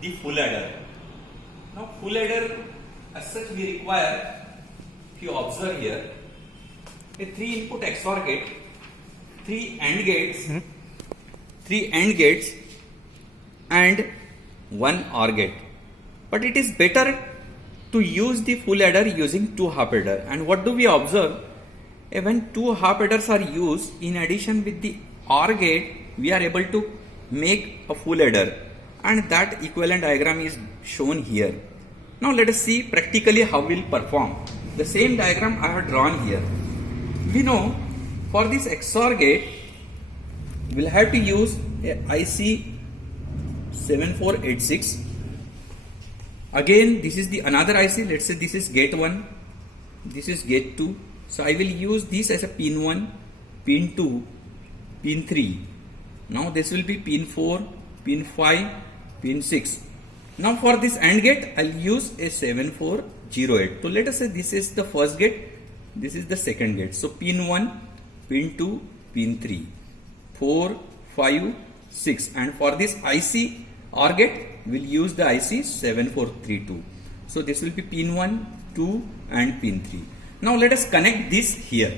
the full adder. Now full adder, as such we require, if you observe here, a 3 input XOR gate, 3 AND gates and 1 OR gate. But it is better to use the full adder using 2 half adder. And what do we observe? When 2 half adders are used, in addition with the OR gate, we are able to make a full adder, and that equivalent diagram is shown here. Now let us see practically how we will perform. The same diagram I have drawn here. We know for this XOR gate, we will have to use a IC 7486. Again, this is the another IC. Let's say this is gate 1, this is gate 2. So I will use this as a pin 1, pin 2, pin 3. Now this will be pin 4, pin 5, pin 6. Now for this AND gate, I'll use a 7408. So let us say this is the first gate, this is the second gate. So pin 1, pin 2, pin 3, 4, 5, 6. And for this IC OR gate, we'll use the IC 7432. So this will be pin 1, 2 and pin 3. Now let us connect this here.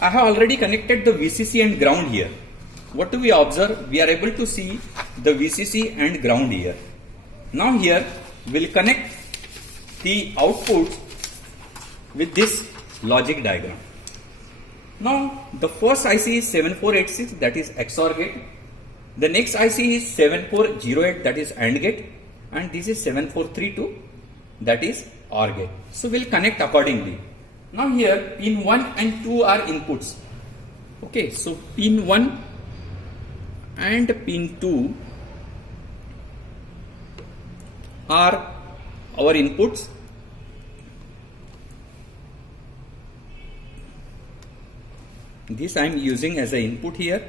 I have already connected the VCC and ground here. What do we observe? We are able to see the VCC and ground here. Now here we'll connect the output with this logic diagram. Now the first IC is 7486, that is XOR gate. The next IC is 7408, that is AND gate, and this is 7432, that is OR gate. So we'll connect accordingly. Now here pin 1 and 2 are inputs. Okay, so pin 1 and pin 2 are our inputs. This I am using as an input here.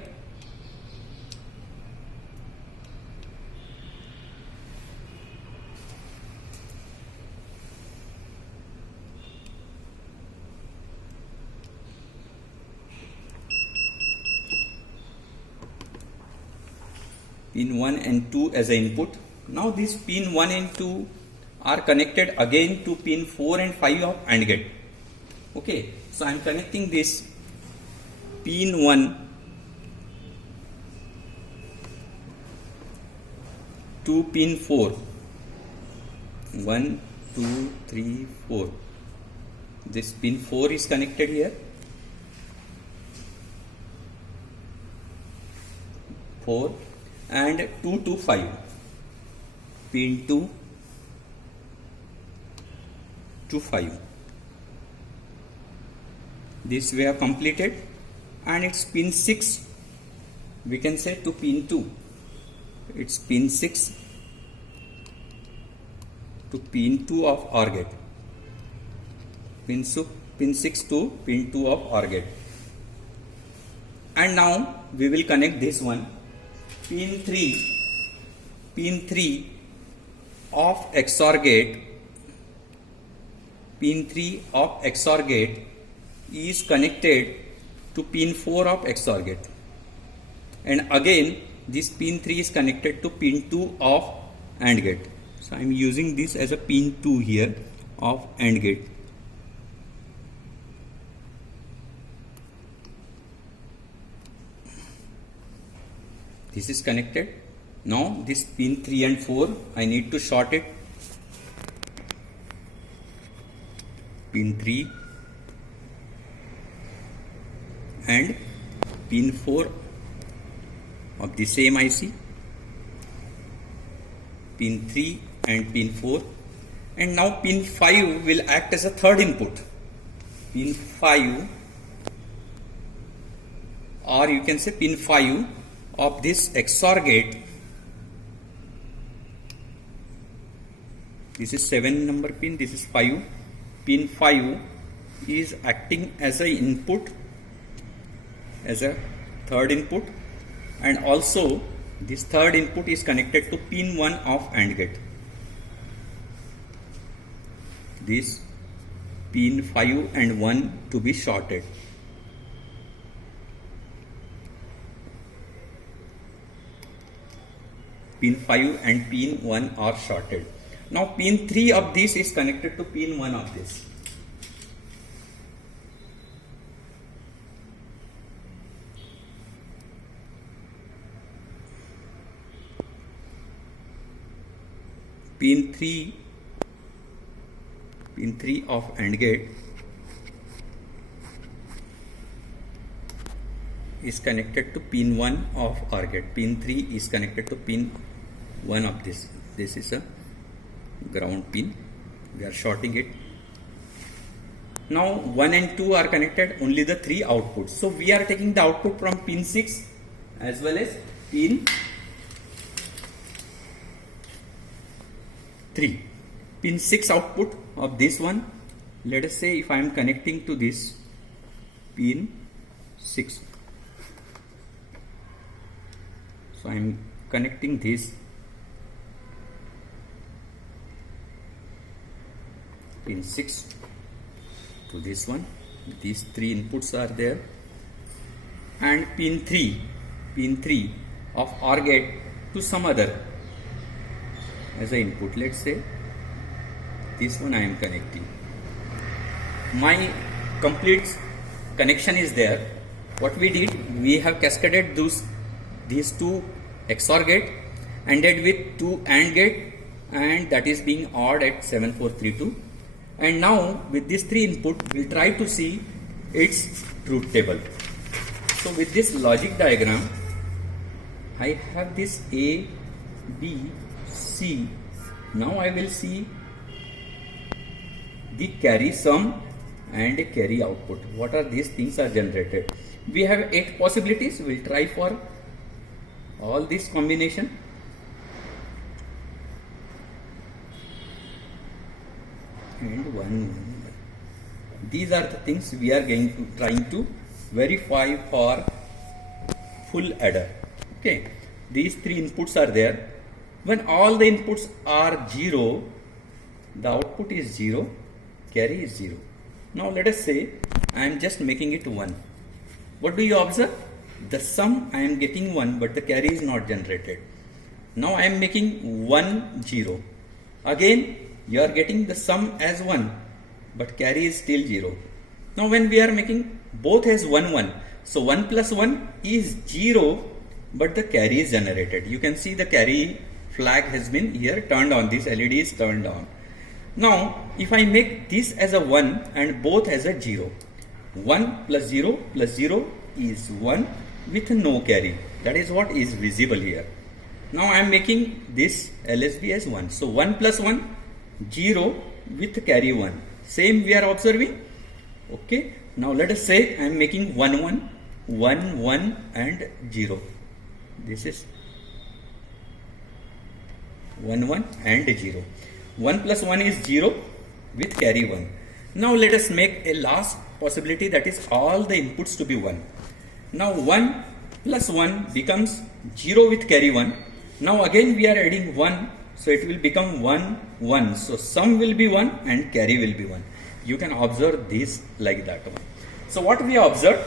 Pin 1 and 2 as an input. Now these pin 1 and 2 are connected again to pin 4 and 5 of AND gate. Okay, so I am connecting this pin 1 to pin 4. 1, 2, 3, 4. This pin 4 is connected here. 4 and 2 to 5. Pin 2 to 5. This we have completed, and it's pin 6, we can say, to pin 2. It's pin 6 to pin 2 of OR gate. Pin 6 to pin 2 of OR gate. And now we will connect this one. Pin 3 of XOR gate, pin 3 of XOR gate is connected to pin 4 of XOR gate, and again this pin 3 is connected to pin 2 of AND gate. So I am using this as a pin 2 here of AND gate. This is connected. Now this pin 3 and 4, I need to short it. Pin 3 and pin 4 of the same IC. Pin 3 and pin 4. And now pin 5 will act as a third input. Pin 5, or you can say pin 5 of this XOR gate. This is 7 number pin, this is 5. Pin 5 is acting as a input, as a third input, and also this third input is connected to pin 1 of AND gate. This pin 5 and 1 to be shorted. pin 5 and pin 1 are shorted. Now pin 3 of this is connected to pin 1 of this. Pin 3 of AND gate is connected to pin 1 of OR gate. Pin 3 is connected to pin 1 of this. This is a ground pin. We are shorting it. Now 1 and 2 are connected, only the 3 outputs. So we are taking the output from pin 6 as well as pin 3. Pin 6 output of this one. Let us say if I am connecting to this pin 6. So I am connecting this pin 6 to this one. These 3 inputs are there, and pin 3 of OR gate to some other as an input. Let's say this one I am connecting. My complete connection is there. What we did, we have cascaded these 2 XOR gate ANDed with 2 AND gate, and that is being ORed at 7432. And now with these 3 input, we'll try to see its truth table. So with this logic diagram, I have this A, B, C. Now I will see the carry sum and a carry output. What are these things are generated? We have 8 possibilities. We'll try for all this combination. And 1. These are the things we are trying to verify for full adder. Okay, these 3 inputs are there. When all the inputs are 0, the output is 0, carry is 0. Now let us say I am just making it 1. What do you observe? The sum I am getting 1, but the carry is not generated. Now I am making 1 0. Again you are getting the sum as 1, but carry is still 0. Now when we are making both as 1 1, so 1 plus 1 is 0, but the carry is generated. You can see the carry flag has been here turned on. This LED is turned on. Now if I make this as a 1 and both as a 0, 1 plus 0 is 1 with no carry. That is what is visible here. Now I am making this LSB as 1. So 1 plus 1, 0 with carry 1. Same we are observing. Okay. Now let us say I am making 1 1, 1 1 and 0. This is 1 1 and 0. 1 plus 1 is 0 with carry 1. Now let us make a last possibility, that is all the inputs to be 1. Now 1 plus 1 becomes 0 with carry 1. Now again we are adding 1, so it will become 1 1. So sum will be 1 and carry will be 1. You can observe this like that one. So what we observed,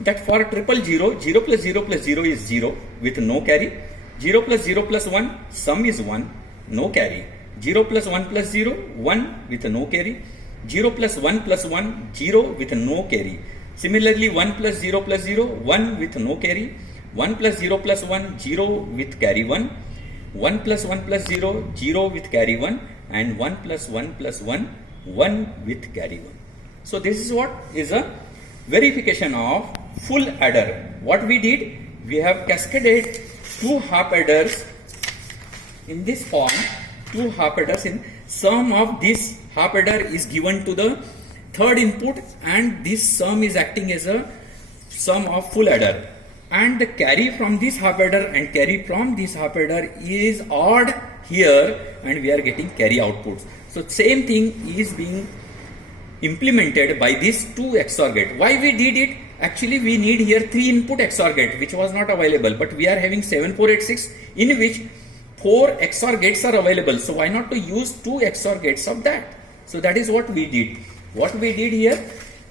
that for 0 0 0 plus 0 plus 0 is 0 with no carry. 0 plus 0 plus 1, sum is 1, no carry. 0 plus 1 plus 0, 1 with no carry. 0 plus 1 plus 1, 0 with no carry. Similarly 1 plus 0 plus 0, 1 with no carry. 1 plus 0 plus 1, 0 with carry 1. 1 plus 1 plus 0, 0 with carry 1. And 1 plus 1 plus 1, 1 with carry 1. So this is what is a verification of full adder. What we did, we have cascaded 2 half adders in this form. 2 half adders, in sum of this half adder is given to the third input, and this sum is acting as a sum of full adder, and the carry from this half adder and carry from this half adder is odd here, and we are getting carry outputs. So same thing is being implemented by these 2 XOR gate. Why we did it? Actually we need here 3 input XOR gate, which was not available, but we are having 7486 in which 4 XOR gates are available. So why not to use 2 XOR gates of that? So that is what we did. What we did here,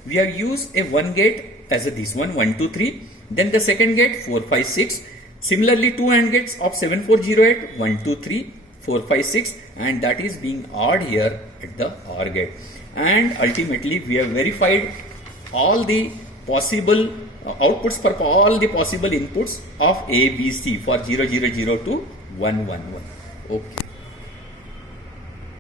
we have used a 1 gate as a this one 1 2 3, then the second gate 4 5 6, Similarly, two AND gates of 7408, 1, 2, 3, 4, 5, 6, and that is being ORed here at the OR gate. And ultimately, we have verified all the possible outputs for all the possible inputs of A, B, C for 0, 0, 0 to 1, 1, 1. Okay.